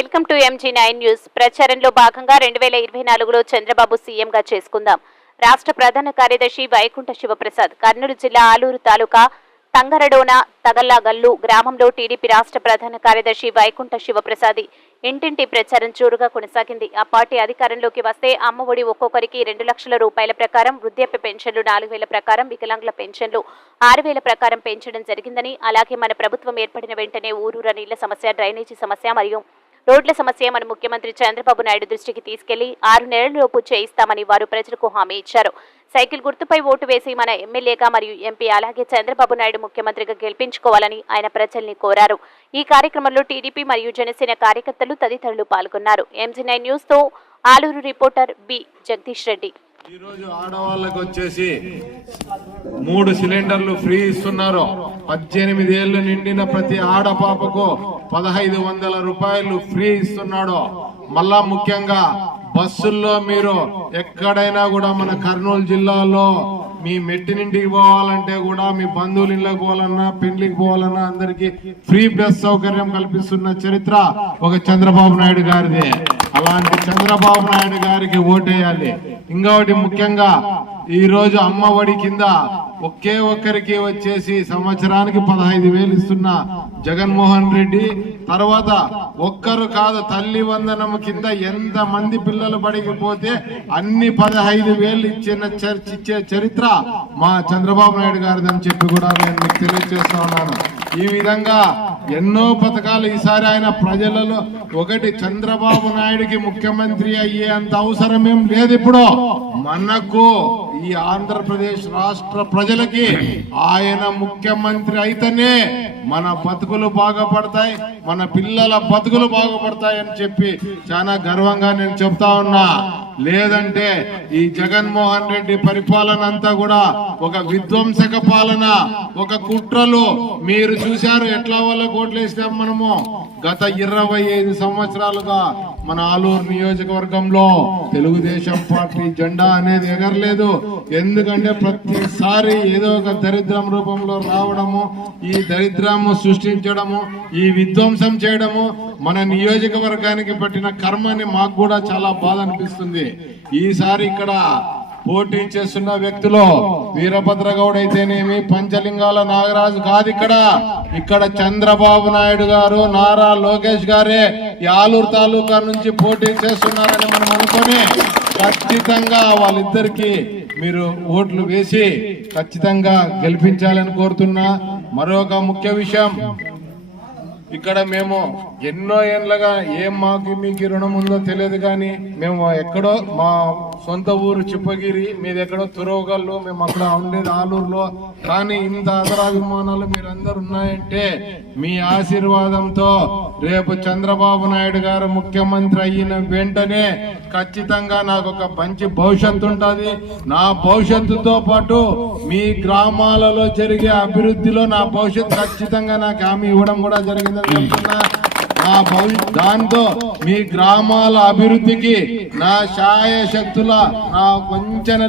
Welcome to MG nine news ప్రచారంలో భాగంగా రెండు వేల ఇరవై నాలుగులో చంద్రబాబు సీఎంగా చేసుకుందాం. రాష్ట్ర ప్రధాన కార్యదర్శి వైకుంఠ శివప్రసాద్ కర్నూలు జిల్లా ఆలూరు తాలూకా తంగరడోన తగల్లాగల్లు గ్రామంలో టీడీపీ రాష్ట్ర ప్రధాన కార్యదర్శి వైకుంఠ శివప్రసాద్ ఇంటింటి ప్రచారం జోరుగా కొనసాగింది. ఆ పార్టీ అధికారంలోకి వస్తే అమ్మ ఒడి ఒక్కొక్కరికి రెండు లక్షల రూపాయల ప్రకారం వృద్ధాప్య పెన్షన్లు నాలుగు వేల ప్రకారం వికలాంగుల పెన్షన్లు ఆరు వేల ప్రకారం పెంచడం జరిగిందని అలాగే మన ప్రభుత్వం ఏర్పడిన వెంటనే ఊరూర నీళ్ళ సమస్య డ్రైనేజీ సమస్య మరియు రోడ్ల సమస్య మన ముఖ్యమంత్రి చంద్రబాబు నాయుడు దృష్టికి తీసుకెళ్ళి ఆరు నెలలలోపు చేయిస్తామని వారు ప్రజలకు హామీ ఇచ్చారు. సైకిల్ గుర్తుపై ఓటు వేసి మన ఎమ్మెల్యేగా మరియు ఎంపీ అలాగే చంద్రబాబు నాయుడు ముఖ్యమంత్రిగా గెలిపించుకోవాలని ఆయన ప్రజల్ని కోరారు. ఈ కార్యక్రమంలో టీడీపీ మరియు జనసేన కార్యకర్తలు తదితరులు పాల్గొన్నారు. ఎంజీ నైన్ న్యూస్తో ఆలూరు రిపోర్టర్ బి. జగదీష్ రెడ్డి. ఈ రోజు వచ్చేసి మూడు సిలిండర్లు ఫ్రీ ఇస్తున్నారు. పద్దెనిమిది ఏళ్ళు నిండిన ప్రతి ఆడపాపకు పదహైదు వందల రూపాయలు ఫ్రీ ఇస్తున్నాడు. మళ్ళా ముఖ్యంగా బస్సుల్లో మీరు ఎక్కడైనా కూడా మన కర్నూలు జిల్లాలో మీ మెట్టినింటికి పోవాలంటే కూడా మీ బంధువులు ఇళ్ళకి పోవాలన్నా పెళ్ళికి పోవాలన్నా అందరికి ఫ్రీ బస్ సౌకర్యం కల్పిస్తున్న చరిత్ర ఒక చంద్రబాబు నాయుడు గారిది. అలాంటి చంద్రబాబు నాయుడు గారికి ఓటేయాలి. ఇంకొకటి ముఖ్యంగా ఈ రోజు అమ్మ ఒడి కింద ఒకే ఒక్కరికి వచ్చేసి సంవత్సరానికి పదహైదు వేలు ఇస్తున్న జగన్మోహన్ రెడ్డి తర్వాత ఒక్కరు కాదు తల్లి వందనం కింద ఎంత మంది పిల్లలు బడికి పోతే అన్ని పదహైదు వేలు ఇచ్చిన ఇచ్చే చరిత్ర మా చంద్రబాబు నాయుడు గారిదని చెప్పి కూడా నేను మీకు తెలియజేస్తా ఉన్నాను. ఈ విధంగా ఎన్నో పథకాలు ఈసారి ఆయన ప్రజలలో ఒకటి చంద్రబాబు నాయుడికి ముఖ్యమంత్రి అయ్యే అంత అవసరం ఏం లేదు ఇప్పుడు. మనకు ఈ ఆంధ్రప్రదేశ్ రాష్ట్ర ప్రజలకి ఆయన ముఖ్యమంత్రి అయితేనే మన బతుకులు బాగుపడతాయి మన పిల్లల బతుకులు బాగుపడతాయి అని చెప్పి చాలా గర్వంగా నేను చెప్తా ఉన్నా. లేదంటే ఈ జగన్మోహన్ రెడ్డి పరిపాలన అంతా కూడా ఒక విధ్వంసక పాలన ఒక కుట్రలు. మీరు చూశారు ఎట్లా వాళ్ళ కోట్లు మనము? గత ఇరవై ఐదు సంవత్సరాలుగా మన ఆలూరు నియోజకవర్గంలో తెలుగుదేశం పార్టీ జెండా అనేది ఎగరలేదు. ఎందుకంటే ప్రతిసారి ఏదో ఒక దరిద్రం రూపంలో రావడము ఈ దరిద్రము సృష్టించడము ఈ విధ్వంసం చేయడము మన నియోజకవర్గానికి పట్టిన కర్మని మాకు కూడా చాలా బాధ అనిపిస్తుంది. ఈసారి ఇక్కడ పోటీ చేస్తున్న వ్యక్తులు వీరభద్రగౌడ్ అయితేనేమి పంచలింగాల నాగరాజు కాదు ఇక్కడ. ఇక్కడ చంద్రబాబు నాయుడు గారు నారా లోకేష్ గారే యాలూరు తాలూకా నుంచి పోటీ చేస్తున్నారని మనం అనుకొని ఖచ్చితంగా వాళ్ళిద్దరికి మీరు ఓట్లు వేసి ఖచ్చితంగా గెలిపించాలని కోరుతున్నా. మరొక ముఖ్య విషయం ఇక్కడ మేము ఎన్నో ఏళ్ళగా ఏం మాకు మీకు రుణం ఉందో తెలియదు కానీ మేము ఎక్కడో మా సొంత ఊరు చిప్పగిరి మీది ఎక్కడో తురవగల్లు మేము అక్కడ ఉండేది ఆలూరులో. కానీ ఇంత ఆదరాభిమానాలు మీరందరూ ఉన్నాయంటే మీ ఆశీర్వాదంతో రేపు చంద్రబాబు నాయుడు గారు ముఖ్యమంత్రి అయిన వెంటనే ఖచ్చితంగా నాకు ఒక మంచి భవిష్యత్తు ఉంటుంది. నా భవిష్యత్తుతో పాటు మీ గ్రామాలలో జరిగే అభివృద్ధిలో నా భవిష్యత్తు ఖచ్చితంగా నాకు హామీ ఇవ్వడం కూడా జరిగింది. నా భవి దాంతో మీ గ్రామాల అభివృద్ధికి నా శాయ శక్తుల నా వంచన